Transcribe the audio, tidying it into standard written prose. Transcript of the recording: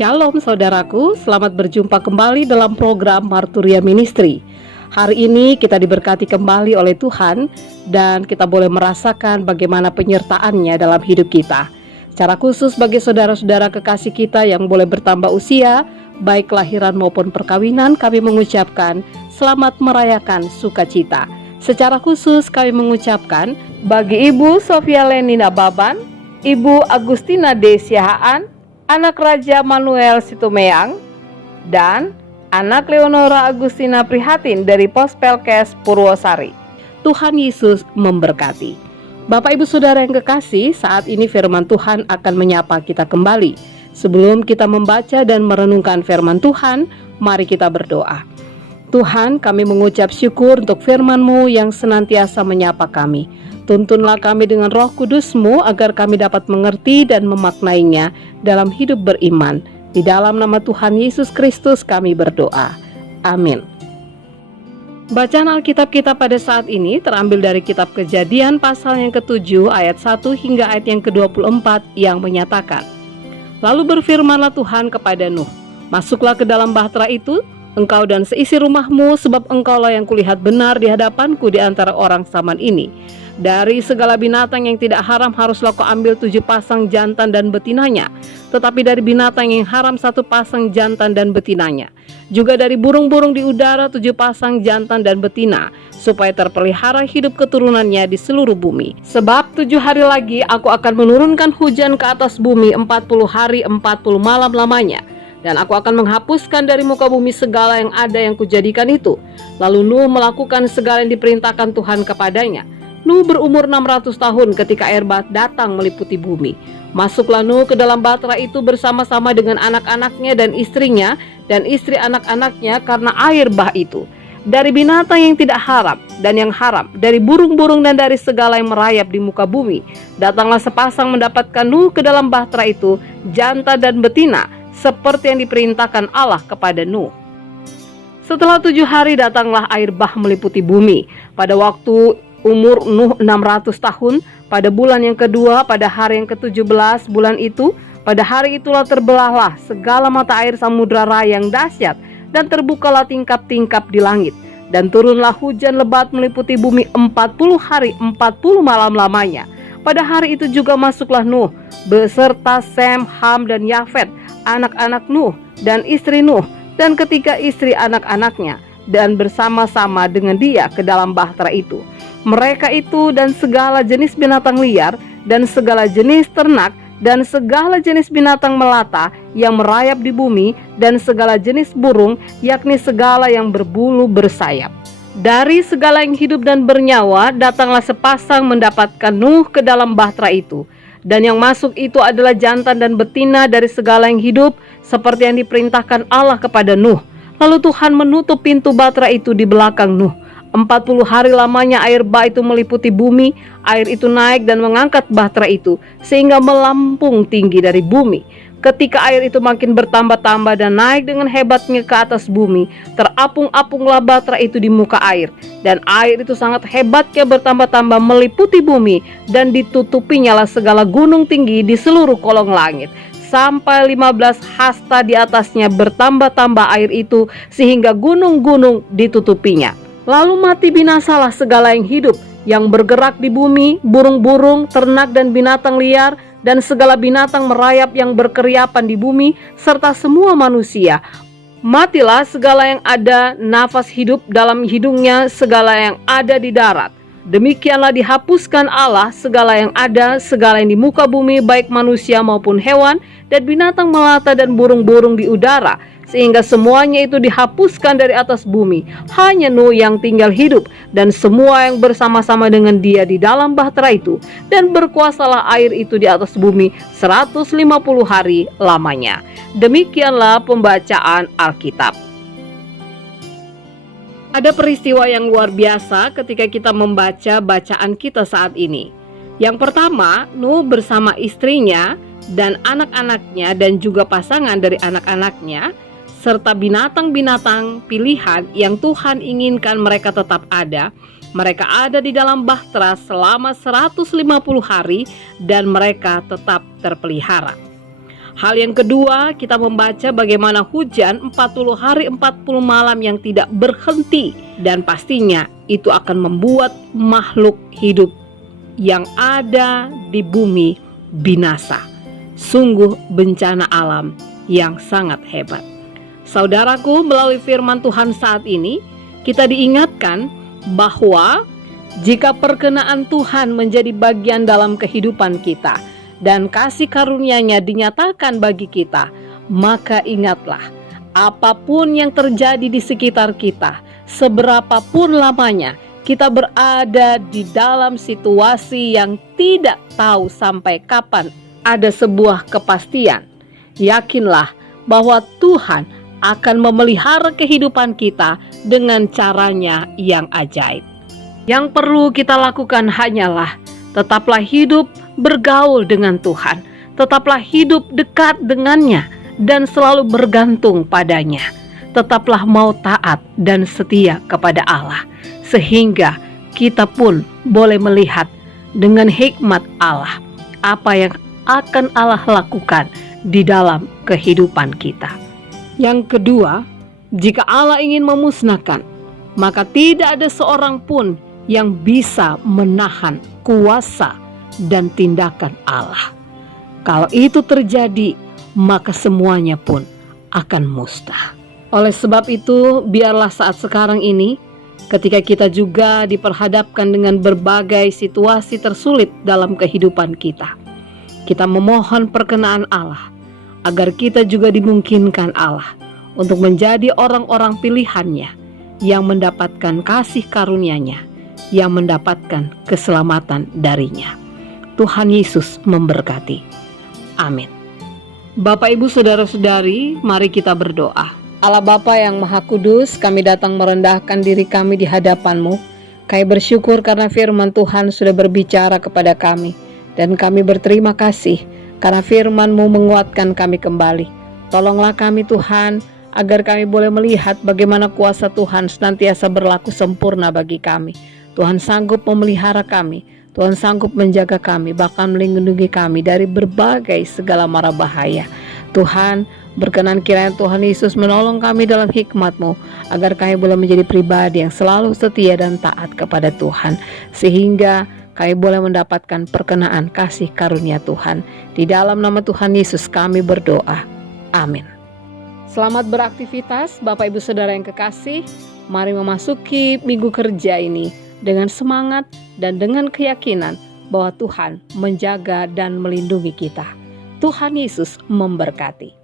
Shalom saudaraku, selamat berjumpa kembali dalam program Marturia Ministry. Hari ini kita diberkati kembali oleh Tuhan dan kita boleh merasakan bagaimana penyertaan-Nya dalam hidup kita. Secara khusus bagi saudara-saudara kekasih kita yang boleh bertambah usia, baik kelahiran maupun perkawinan, kami mengucapkan selamat merayakan sukacita. Secara khusus kami mengucapkan bagi Ibu Sofia Lenina Baban, Ibu Agustina D. Siahaan, anak Raja Manuel Situmeang, dan anak Leonora Agustina Prihatin dari Pospelkes Purwosari. Tuhan Yesus memberkati. Bapak Ibu Saudara yang kekasih, saat ini firman Tuhan akan menyapa kita kembali. Sebelum kita membaca dan merenungkan firman Tuhan, mari kita berdoa. Tuhan, kami mengucap syukur untuk firman-Mu yang senantiasa menyapa kami. Tuntunlah kami dengan Roh Kudus-Mu agar kami dapat mengerti dan memaknainya dalam hidup beriman. Di dalam nama Tuhan Yesus Kristus kami berdoa. Amin. Bacaan Alkitab kita pada saat ini terambil dari kitab Kejadian pasal yang ke-7 ayat 1 hingga ayat yang ke-24 yang menyatakan, lalu berfirmanlah Tuhan kepada Nuh, masuklah ke dalam bahtera itu, engkau dan seisi rumahmu, sebab engkaulah yang kulihat benar di hadapanku di antara orang zaman ini. Dari segala binatang yang tidak haram haruslah kau ambil 7 pasang jantan dan betinanya, tetapi dari binatang yang haram 1 pasang jantan dan betinanya. Juga dari burung-burung di udara 7 pasang jantan dan betina, supaya terpelihara hidup keturunannya di seluruh bumi. Sebab 7 hari lagi aku akan menurunkan hujan ke atas bumi 40 hari 40 malam lamanya. Dan aku akan menghapuskan dari muka bumi segala yang ada yang kujadikan itu. Lalu Nuh melakukan segala yang diperintahkan Tuhan kepadanya. Nuh berumur 600 tahun ketika air bah datang meliputi bumi. Masuklah Nuh ke dalam bahtera itu bersama-sama dengan anak-anaknya dan istrinya dan istri anak-anaknya karena air bah itu. Dari binatang yang tidak haram dan yang haram, dari burung-burung dan dari segala yang merayap di muka bumi, datanglah sepasang mendapatkan Nuh ke dalam bahtera itu, jantan dan betina, seperti yang diperintahkan Allah kepada Nuh. Setelah 7 hari datanglah air bah meliputi bumi. Pada waktu umur Nuh 600 tahun, pada bulan yang kedua, pada hari yang ke-17 bulan itu, pada hari itulah terbelahlah segala mata air samudra raya yang dahsyat, dan terbukalah tingkap-tingkap di langit, dan turunlah hujan lebat meliputi bumi 40 hari 40 malam lamanya. Pada hari itu juga masuklah Nuh beserta Sem, Ham, dan Yafet, anak-anak Nuh dan istri Nuh, dan ketiga istri anak-anaknya, dan bersama-sama dengan dia ke dalam bahtera itu. Mereka itu dan segala jenis binatang liar, dan segala jenis ternak, dan segala jenis binatang melata yang merayap di bumi, dan segala jenis burung, yakni segala yang berbulu bersayap. Dari segala yang hidup dan bernyawa, datanglah sepasang mendapatkan Nuh ke dalam bahtera itu. Dan yang masuk itu adalah jantan dan betina dari segala yang hidup, seperti yang diperintahkan Allah kepada Nuh. Lalu Tuhan menutup pintu bahtera itu di belakang Nuh. 40 hari lamanya air bah itu meliputi bumi. Air itu naik dan mengangkat bahtera itu, sehingga melampung tinggi dari bumi. Ketika air itu makin bertambah-tambah dan naik dengan hebatnya ke atas bumi, terapung-apunglah bahtera itu di muka air. Dan air itu sangat hebatnya bertambah-tambah meliputi bumi, dan ditutupinya lah segala gunung tinggi di seluruh kolong langit. Sampai 15 hasta di atasnya bertambah-tambah air itu, sehingga gunung-gunung ditutupinya. Lalu mati binasalah segala yang hidup, yang bergerak di bumi, burung-burung, ternak dan binatang liar, dan segala binatang merayap yang berkeriapan di bumi, serta semua manusia. Matilah segala yang ada nafas hidup dalam hidungnya, segala yang ada di darat. Demikianlah dihapuskan Allah segala yang ada, segala yang di muka bumi, baik manusia maupun hewan, dan binatang melata dan burung-burung di udara, sehingga semuanya itu dihapuskan dari atas bumi. Hanya Nuh yang tinggal hidup, dan semua yang bersama-sama dengan dia di dalam bahtera itu, dan berkuasalah air itu di atas bumi 150 hari lamanya. Demikianlah pembacaan Alkitab. Ada peristiwa yang luar biasa ketika kita membaca bacaan kita saat ini. Yang pertama, Nuh bersama istrinya dan anak-anaknya dan juga pasangan dari anak-anaknya, serta binatang-binatang pilihan yang Tuhan inginkan mereka tetap ada. Mereka ada di dalam bahtera selama 150 hari dan mereka tetap terpelihara. Hal yang kedua, kita membaca bagaimana hujan 40 hari 40 malam yang tidak berhenti, dan pastinya itu akan membuat makhluk hidup yang ada di bumi binasa. Sungguh bencana alam yang sangat hebat. Saudaraku, melalui firman Tuhan saat ini, kita diingatkan bahwa jika perkenaan Tuhan menjadi bagian dalam kehidupan kita dan kasih karunia-Nya dinyatakan bagi kita, maka ingatlah, apapun yang terjadi di sekitar kita, seberapapun lamanya kita berada di dalam situasi yang tidak tahu sampai kapan ada sebuah kepastian, yakinlah bahwa Tuhan akan memelihara kehidupan kita dengan caranya yang ajaib. Yang perlu kita lakukan hanyalah tetaplah hidup bergaul dengan Tuhan, tetaplah hidup dekat dengannya dan selalu bergantung padanya. Tetaplah mau taat dan setia kepada Allah, sehingga kita pun boleh melihat dengan hikmat Allah apa yang akan Allah lakukan di dalam kehidupan kita. Yang kedua, jika Allah ingin memusnahkan, maka tidak ada seorang pun yang bisa menahan kuasa dan tindakan Allah. Kalau itu terjadi, maka semuanya pun akan musnah. Oleh sebab itu, biarlah saat sekarang ini, ketika kita juga diperhadapkan dengan berbagai situasi tersulit dalam kehidupan kita, kita memohon perkenaan Allah, agar kita juga dimungkinkan Allah untuk menjadi orang-orang pilihannya yang mendapatkan kasih karunia-Nya, yang mendapatkan keselamatan darinya. Tuhan Yesus memberkati. Amin. Bapak, Ibu, Saudara-saudari, mari kita berdoa. Allah Bapa yang Maha Kudus, kami datang merendahkan diri kami di hadapan-Mu. Kami bersyukur karena firman Tuhan sudah berbicara kepada kami, dan kami berterima kasih karena firman-Mu menguatkan kami kembali. Tolonglah kami Tuhan, agar kami boleh melihat bagaimana kuasa Tuhan senantiasa berlaku sempurna bagi kami. Tuhan sanggup memelihara kami, Tuhan sanggup menjaga kami, bahkan melindungi kami dari berbagai segala mara bahaya. Tuhan, berkenan kiranya Tuhan Yesus menolong kami dalam hikmat-Mu, agar kami boleh menjadi pribadi yang selalu setia dan taat kepada Tuhan, sehingga kami boleh mendapatkan perkenaan kasih karunia Tuhan. Di dalam nama Tuhan Yesus kami berdoa. Amin. Selamat beraktivitas Bapak Ibu Saudara yang kekasih. Mari memasuki minggu kerja ini dengan semangat dan dengan keyakinan bahwa Tuhan menjaga dan melindungi kita. Tuhan Yesus memberkati.